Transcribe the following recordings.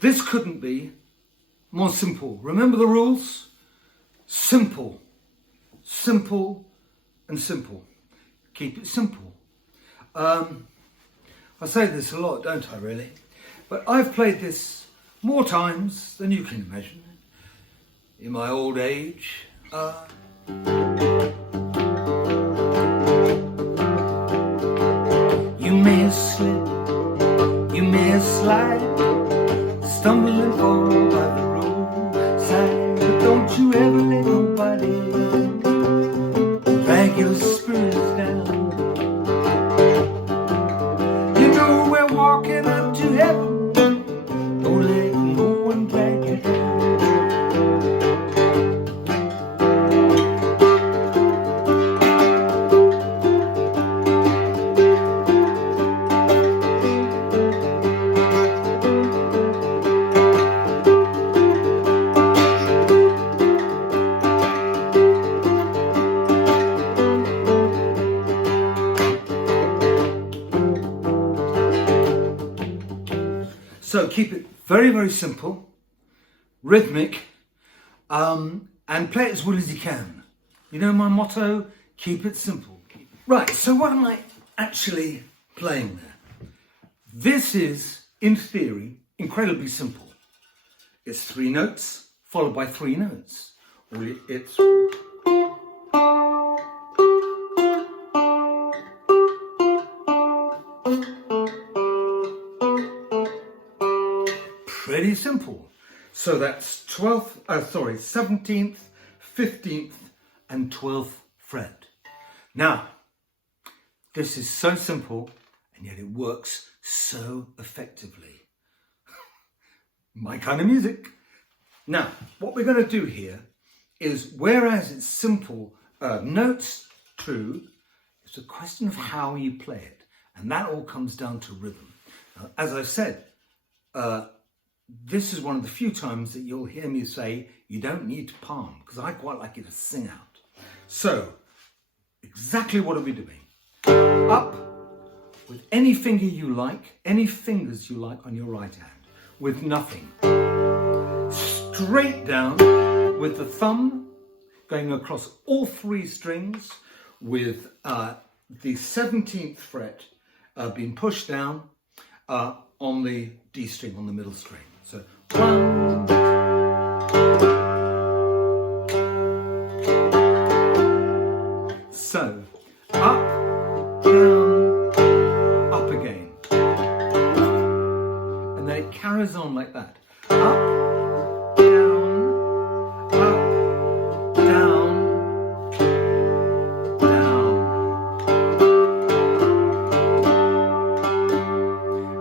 This couldn't be more simple. Remember the rules? Simple, simple, and simple. Keep it simple. I say this a lot, don't I, really? But I've played this more times than you can imagine. In my old age. You may have slipped, you may have slide, stumble and fall by the roadside, but don't you ever let nobody drag your spirits down. You know we're walking up to heaven, don't let no one drag you down. So keep it very, very simple, rhythmic, and play it as well as you can. You know my motto, keep it simple. Right, so what am I actually playing there? This is, in theory, incredibly simple. It's 3 notes, followed by 3 notes. It's... pretty simple. So that's 17th, 15th and 12th fret. Now, this is so simple and yet it works so effectively. My kind of music. Now, what we're going to do here is, whereas it's simple notes, true, it's a question of how you play it. And that all comes down to rhythm. As I said, this is one of the few times that you'll hear me say you don't need to palm, because I quite like you to sing out. So, exactly what are we doing? Up with any finger you like, any fingers you like on your right hand, with nothing. Straight down with the thumb going across all 3 strings, with the 17th fret being pushed down on the D string, on the middle string. So 1, so up, down, up again, and then it carries on like that. Up, down, up, down, down,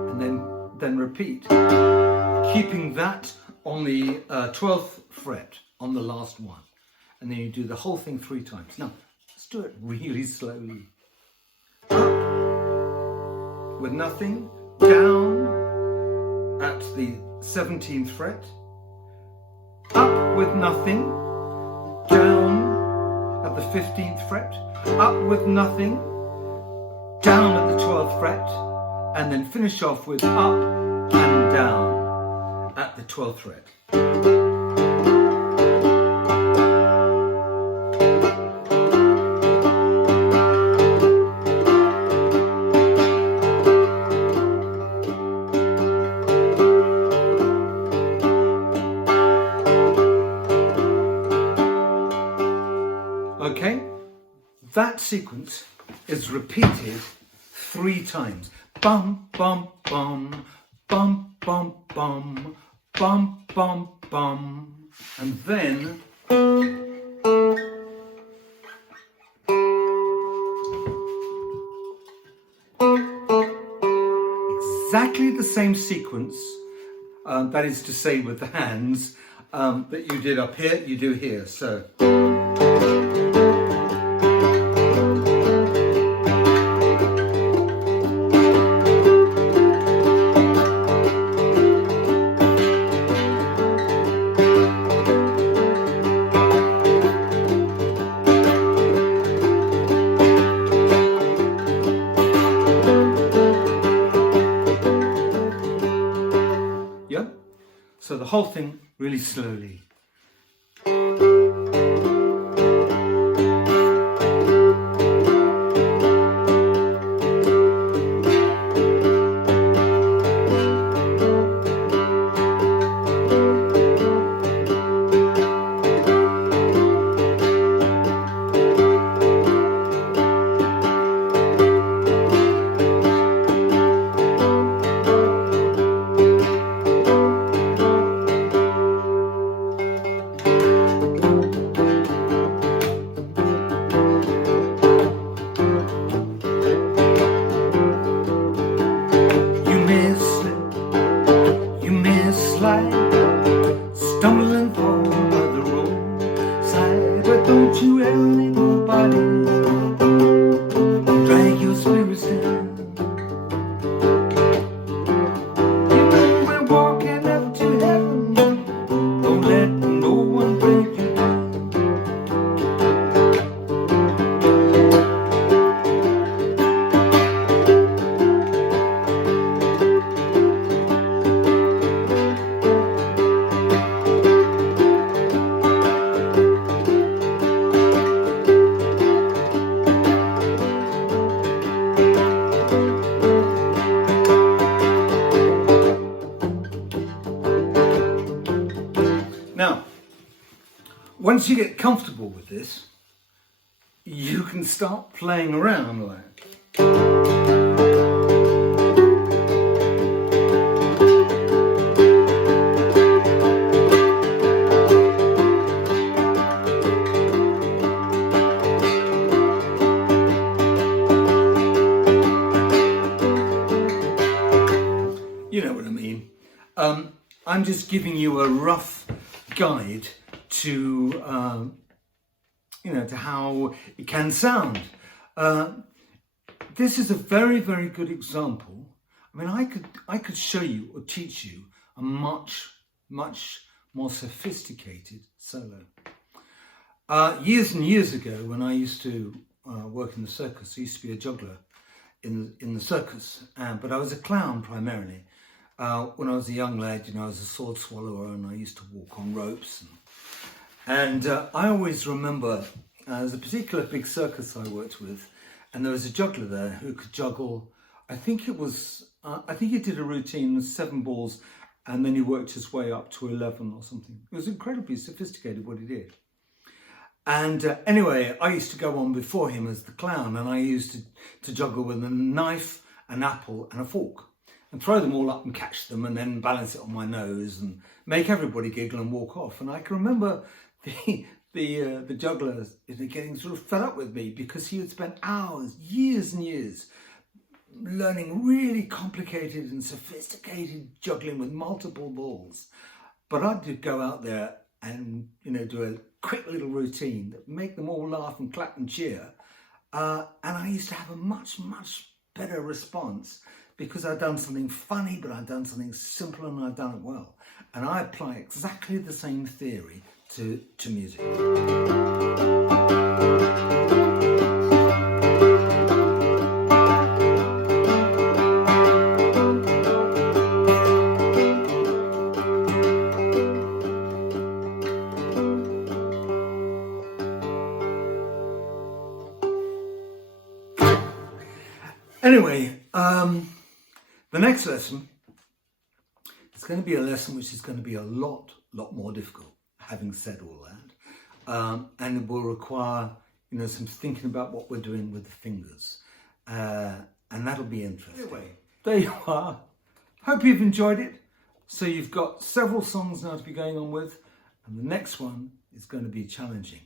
and then repeat. Keeping that on the 12th fret, on the last one. And then you do the whole thing 3 times. Now, let's do it really slowly. Up with nothing, down at the 17th fret, up with nothing, down at the 15th fret, up with nothing, down at the 12th fret, and then finish off with up and down at the 12th fret. Okay, that sequence is repeated 3 times. Bum, bum, bum, bum, bum, bum, bum, bum, bum, and then exactly the same sequence, that is to say with the hands, that you did up here, you do here. So So the whole thing really slowly. Stumbling fall by the roadside, but don't you ever let nobody drag your spirits down. Even when walking up to heaven, don't let no one break you down. Now, once you get comfortable with this, you can start playing around like. You know what I mean. I'm just giving you a rough guide to to how it can sound. This is a very, very good example. I mean, I could show you or teach you a much more sophisticated solo. Years and years ago, when I used to work in the circus, I used to be a juggler in the circus, but I was a clown primarily. When I was a young lad, I was a sword swallower, and I used to walk on ropes. And I always remember there was a particular big circus I worked with, and there was a juggler there who could juggle. I think he did a routine of 7 balls, and then he worked his way up to 11 or something. It was incredibly sophisticated what he did. And anyway, I used to go on before him as the clown, and I used to juggle with a knife, an apple, and a fork, and throw them all up and catch them, and then balance it on my nose and make everybody giggle and walk off. And I can remember the juggler getting sort of fed up with me because he had spent hours, years and years learning really complicated and sophisticated juggling with multiple balls. But I did go out there and do a quick little routine that make them all laugh and clap and cheer. And I used to have a much better response, because I'd done something funny, but I'd done something simple, and I'd done it well. And I apply exactly the same theory to music. Anyway, the next lesson is going to be a lesson which is going to be a lot more difficult, having said all that. And it will require, some thinking about what we're doing with the fingers. And that'll be interesting. Anyway, there you are. Hope you've enjoyed it. So you've got several songs now to be going on with, and the next one is going to be challenging.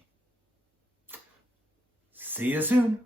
See you soon.